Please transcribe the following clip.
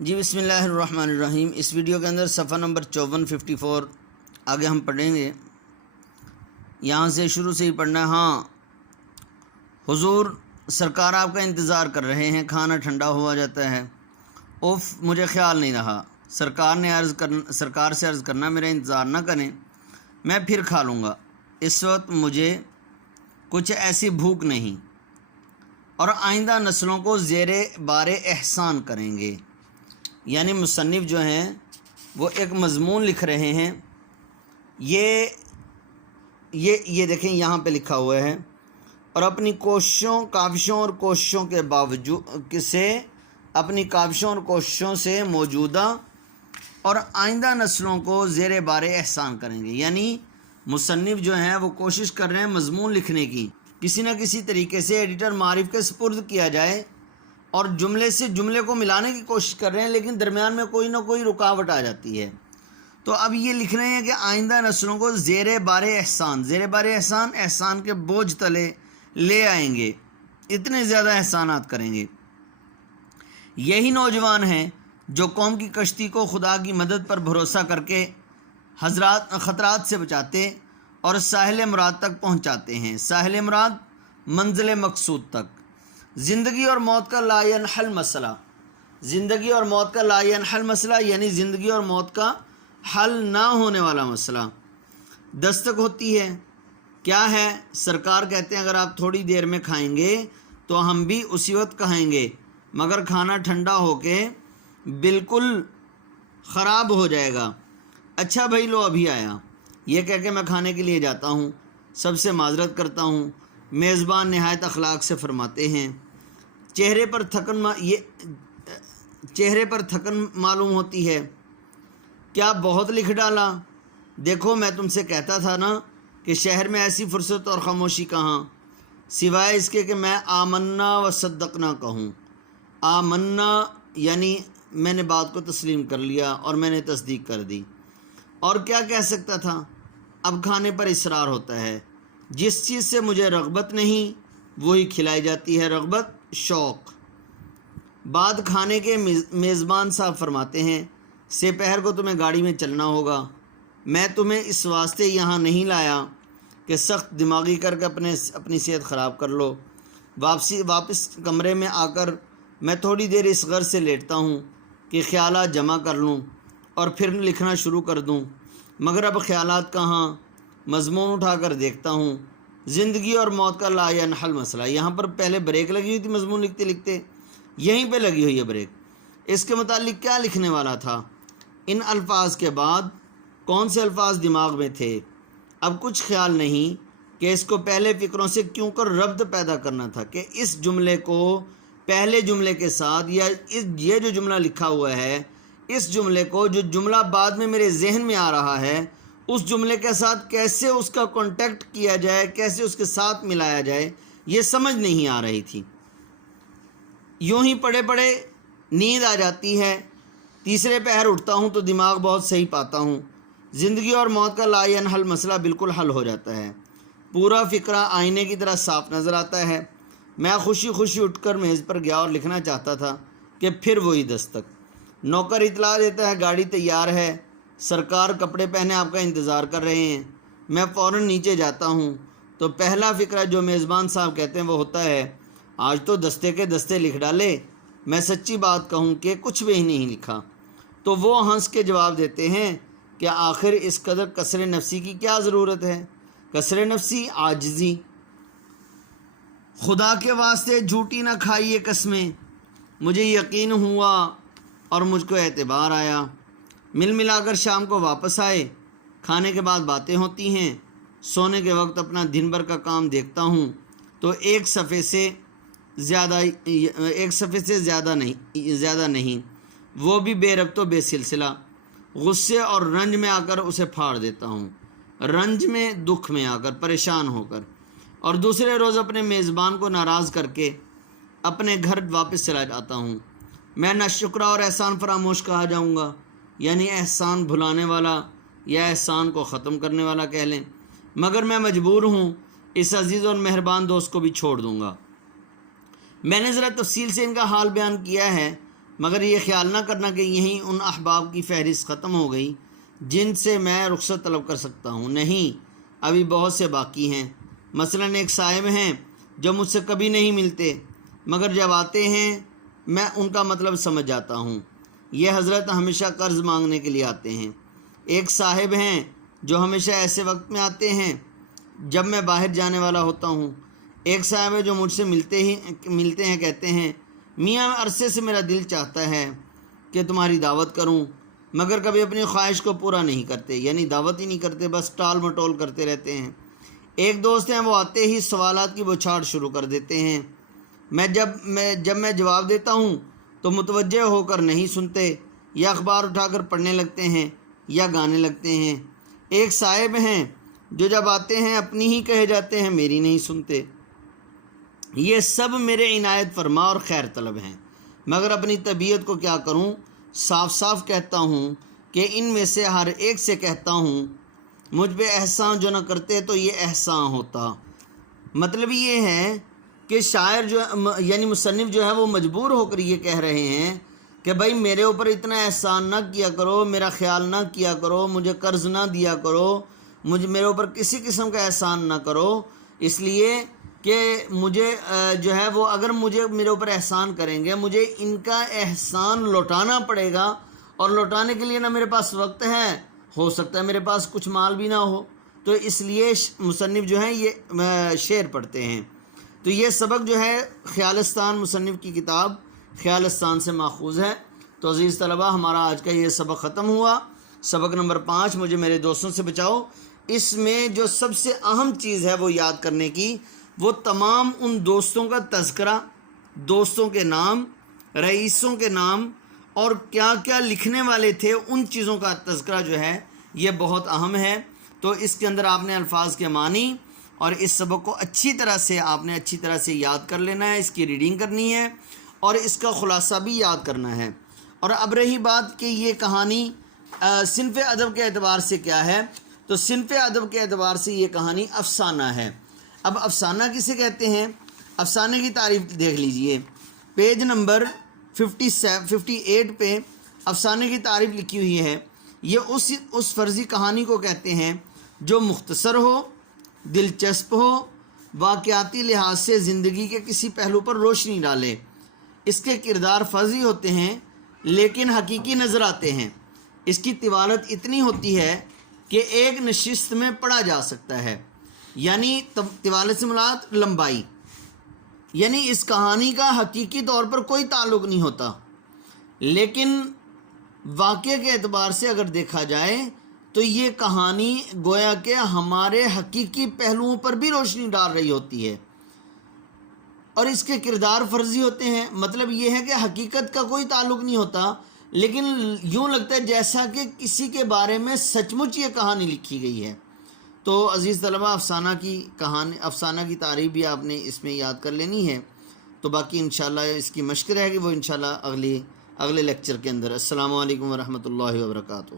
جی بسم اللہ الرحمن الرحیم۔ اس ویڈیو کے اندر صفحہ نمبر 54 آگے ہم پڑھیں گے، یہاں سے شروع سے ہی پڑھنا ہے۔ ہاں حضور سرکار آپ کا انتظار کر رہے ہیں، کھانا ٹھنڈا ہوا جاتا ہے۔ اوف مجھے خیال نہیں رہا، سرکار سے عرض کرنا میرا انتظار نہ کریں، میں پھر کھا لوں گا، اس وقت مجھے کچھ ایسی بھوک نہیں، اور آئندہ نسلوں کو زیر بار احسان کریں گے۔ یعنی مصنف جو ہیں وہ ایک مضمون لکھ رہے ہیں۔ یہ دیکھیں یہاں پہ لکھا ہوا ہے، اور اپنی کاوشوں اور کوششوں کے باوجود اپنی کاوشوں اور کوششوں سے موجودہ اور آئندہ نسلوں کو زیر بار احسان کریں گے۔ یعنی مصنف جو ہیں وہ کوشش کر رہے ہیں مضمون لکھنے کی، کسی نہ کسی طریقے سے ایڈیٹر معارف کے سپرد کیا جائے، اور جملے سے جملے کو ملانے کی کوشش کر رہے ہیں، لیکن درمیان میں کوئی نہ کوئی رکاوٹ آ جاتی ہے۔ تو اب یہ لکھ رہے ہیں کہ آئندہ نسلوں کو زیر بار احسان کے بوجھ تلے لے آئیں گے، اتنے زیادہ احسانات کریں گے۔ یہی نوجوان ہیں جو قوم کی کشتی کو خدا کی مدد پر بھروسہ کر کے خطرات سے بچاتے اور ساحل مراد تک پہنچاتے ہیں، ساحل مراد منزل مقصود تک۔ زندگی اور موت کا لا ینحل مسئلہ، زندگی اور موت کا لا ینحل مسئلہ یعنی زندگی اور موت کا حل نہ ہونے والا مسئلہ دستک ہوتی ہے۔ کیا ہے؟ سرکار کہتے ہیں اگر آپ تھوڑی دیر میں کھائیں گے تو ہم بھی اسی وقت کھائیں گے، مگر کھانا ٹھنڈا ہو کے بالکل خراب ہو جائے گا۔ اچھا بھائی لو ابھی آیا، یہ کہہ کے میں کھانے کے لیے جاتا ہوں، سب سے معذرت کرتا ہوں۔ میزبان نہایت اخلاق سے فرماتے ہیں، چہرے پر تھکن معلوم ہوتی ہے۔ کیا بہت لکھ ڈالا؟ دیکھو میں تم سے کہتا تھا نا کہ شہر میں ایسی فرصت اور خاموشی کہاں، سوائے اس کے کہ میں آمنا و صدقنا کہوں۔ آمنا یعنی میں نے بات کو تسلیم کر لیا اور میں نے تصدیق کر دی، اور کیا کہہ سکتا تھا؟ اب کھانے پر اصرار ہوتا ہے، جس چیز سے مجھے رغبت نہیں وہی کھلائی جاتی ہے، رغبت شوق۔ بعد کھانے کے میزبان صاحب فرماتے ہیں، سپہر کو تمہیں گاڑی میں چلنا ہوگا، میں تمہیں اس واسطے یہاں نہیں لایا کہ سخت دماغی کر کے اپنی صحت خراب کر لو۔ واپس کمرے میں آ کر میں تھوڑی دیر اس غرض سے لیٹتا ہوں کہ خیالات جمع کر لوں اور پھر لکھنا شروع کر دوں، مگر اب خیالات کہاں، مضمون اٹھا کر دیکھتا ہوں۔ زندگی اور موت کا لا ینحل مسئلہ، یہاں پر پہلے بریک لگی ہوئی تھی مضمون لکھتے لکھتے، یہیں پہ لگی ہوئی ہے بریک۔ اس کے متعلق کیا لکھنے والا تھا؟ ان الفاظ کے بعد کون سے الفاظ دماغ میں تھے؟ اب کچھ خیال نہیں کہ اس کو پہلے فکروں سے کیوں کر ربط پیدا کرنا تھا، کہ اس جملے کو پہلے جملے کے ساتھ، یا یہ جو جملہ لکھا ہوا ہے اس جملے کو، جو جملہ بعد میں میرے ذہن میں آ رہا ہے، اس جملے کے ساتھ کیسے اس کا کانٹیکٹ کیا جائے، کیسے اس کے ساتھ ملایا جائے، یہ سمجھ نہیں آ رہی تھی۔ یوں ہی پڑھے پڑھے نیند آ جاتی ہے، تیسرے پہر اٹھتا ہوں تو دماغ بہت صحیح پاتا ہوں، زندگی اور موت کا لا ینحل مسئلہ بالکل حل ہو جاتا ہے، پورا فقرہ آئینے کی طرح صاف نظر آتا ہے۔ میں خوشی خوشی اٹھ کر میز پر گیا اور لکھنا چاہتا تھا کہ پھر وہی دستک۔ نوکر اطلاع دیتا ہے گاڑی تیار ہے، سرکار کپڑے پہنے آپ کا انتظار کر رہے ہیں۔ میں فوراً نیچے جاتا ہوں تو پہلا فقرہ جو میزبان صاحب کہتے ہیں وہ ہوتا ہے، آج تو دستے کے دستے لکھ ڈالے۔ میں سچی بات کہوں کہ کچھ بھی نہیں لکھا، تو وہ ہنس کے جواب دیتے ہیں کہ آخر اس قدر کسر نفسی کی کیا ضرورت ہے؟ کسر نفسی عاجزی، خدا کے واسطے جھوٹی نہ کھائیے قسمیں۔ مجھے یقین ہوا اور مجھ کو اعتبار آیا۔ ملا کر شام کو واپس آئے، کھانے کے بعد باتیں ہوتی ہیں، سونے کے وقت اپنا دن بھر کا کام دیکھتا ہوں تو ایک صفحے سے زیادہ نہیں، وہ بھی بے ربط و بے سلسلہ۔ غصے اور رنج میں آ کر اسے پھاڑ دیتا ہوں، رنج میں، دکھ میں آ کر، پریشان ہو کر، اور دوسرے روز اپنے میزبان کو ناراض کر کے اپنے گھر واپس چلا جاتا ہوں۔ میں نہ شکرہ اور احسان فراموش کہا جاؤں گا، یعنی احسان بھلانے والا یا احسان کو ختم کرنے والا کہہ لیں، مگر میں مجبور ہوں اس عزیز اور مہربان دوست کو بھی چھوڑ دوں گا۔ میں نے ذرا تفصیل سے ان کا حال بیان کیا ہے مگر یہ خیال نہ کرنا کہ یہیں ان احباب کی فہرست ختم ہو گئی جن سے میں رخصت طلب کر سکتا ہوں، نہیں، ابھی بہت سے باقی ہیں۔ مثلاً ایک صاحب ہیں جو مجھ سے کبھی نہیں ملتے، مگر جب آتے ہیں میں ان کا مطلب سمجھ جاتا ہوں۔ یہ حضرت ہمیشہ قرض مانگنے کے لیے آتے ہیں۔ ایک صاحب ہیں جو ہمیشہ ایسے وقت میں آتے ہیں جب میں باہر جانے والا ہوتا ہوں۔ ایک صاحب ہے جو مجھ سے ملتے ہیں، کہتے ہیں میاں عرصے سے میرا دل چاہتا ہے کہ تمہاری دعوت کروں، مگر کبھی اپنی خواہش کو پورا نہیں کرتے، یعنی دعوت ہی نہیں کرتے، بس ٹال مٹول کرتے رہتے ہیں۔ ایک دوست ہیں، وہ آتے ہی سوالات کی بوچھاڑ شروع کر دیتے ہیں۔ جب میں جواب دیتا ہوں تو متوجہ ہو کر نہیں سنتے، یا اخبار اٹھا کر پڑھنے لگتے ہیں یا گانے لگتے ہیں۔ ایک صاحب ہیں جو جب آتے ہیں اپنی ہی کہے جاتے ہیں، میری نہیں سنتے۔ یہ سب میرے عنایت فرما اور خیر طلب ہیں، مگر اپنی طبیعت کو کیا کروں، صاف صاف کہتا ہوں کہ ان میں سے ہر ایک سے کہتا ہوں مجھ پہ احسان جو نہ کرتے تو یہ احسان ہوتا۔ مطلب یہ ہے کہ شاعر جو یعنی مصنف جو ہے وہ مجبور ہو کر یہ کہہ رہے ہیں کہ بھائی میرے اوپر اتنا احسان نہ کیا کرو، میرا خیال نہ کیا کرو، مجھے قرض نہ دیا کرو، میرے اوپر کسی قسم کا احسان نہ کرو، اس لیے کہ مجھے جو ہے وہ اگر میرے اوپر احسان کریں گے مجھے ان کا احسان لوٹانا پڑے گا، اور لوٹانے کے لیے نہ میرے پاس وقت ہے، ہو سکتا ہے میرے پاس کچھ مال بھی نہ ہو، تو اس لیے مصنف جو ہیں یہ شعر پڑھتے ہیں۔ تو یہ سبق جو ہے خیالستان مصنف کی کتاب خیالستان سے ماخوذ ہے۔ تو عزیز طلبہ، ہمارا آج کا یہ سبق ختم ہوا۔ سبق نمبر 5، مجھے میرے دوستوں سے بچاؤ۔ اس میں جو سب سے اہم چیز ہے وہ یاد کرنے کی، وہ تمام ان دوستوں کا تذکرہ، دوستوں کے نام، رئیسوں کے نام اور کیا کیا لکھنے والے تھے، ان چیزوں کا تذکرہ جو ہے یہ بہت اہم ہے۔ تو اس کے اندر آپ نے الفاظ کے معنی اور اس سبق کو اچھی طرح سے یاد کر لینا ہے، اس کی ریڈنگ کرنی ہے اور اس کا خلاصہ بھی یاد کرنا ہے۔ اور اب رہی بات کہ یہ کہانی صنف ادب کے اعتبار سے کیا ہے، تو صنف ادب کے اعتبار سے یہ کہانی افسانہ ہے۔ اب افسانہ کسے کہتے ہیں؟ افسانے کی تعریف دیکھ لیجئے، پیج نمبر 58 پہ افسانے کی تعریف لکھی ہوئی ہے۔ یہ اس فرضی کہانی کو کہتے ہیں جو مختصر ہو، دلچسپ ہو، واقعاتی لحاظ سے زندگی کے کسی پہلو پر روشنی ڈالے۔ اس کے کردار فرضی ہوتے ہیں لیکن حقیقی نظر آتے ہیں۔ اس کی طوالت اتنی ہوتی ہے کہ ایک نشست میں پڑھا جا سکتا ہے، یعنی طوالت سے مراد لمبائی، یعنی اس کہانی کا حقیقی طور پر کوئی تعلق نہیں ہوتا، لیکن واقعے کے اعتبار سے اگر دیکھا جائے تو یہ کہانی گویا کہ ہمارے حقیقی پہلوؤں پر بھی روشنی ڈال رہی ہوتی ہے، اور اس کے کردار فرضی ہوتے ہیں۔ مطلب یہ ہے کہ حقیقت کا کوئی تعلق نہیں ہوتا، لیکن یوں لگتا ہے جیسا کہ کسی کے بارے میں سچ مچ یہ کہانی لکھی گئی ہے۔ تو عزیز طلبہ، افسانہ کی تعریف بھی آپ نے اس میں یاد کر لینی ہے۔ تو باقی انشاءاللہ اس کی مشق رہے گی وہ انشاءاللہ اگلے لیکچر کے اندر۔ السلام علیکم ورحمۃ اللہ وبرکاتہ۔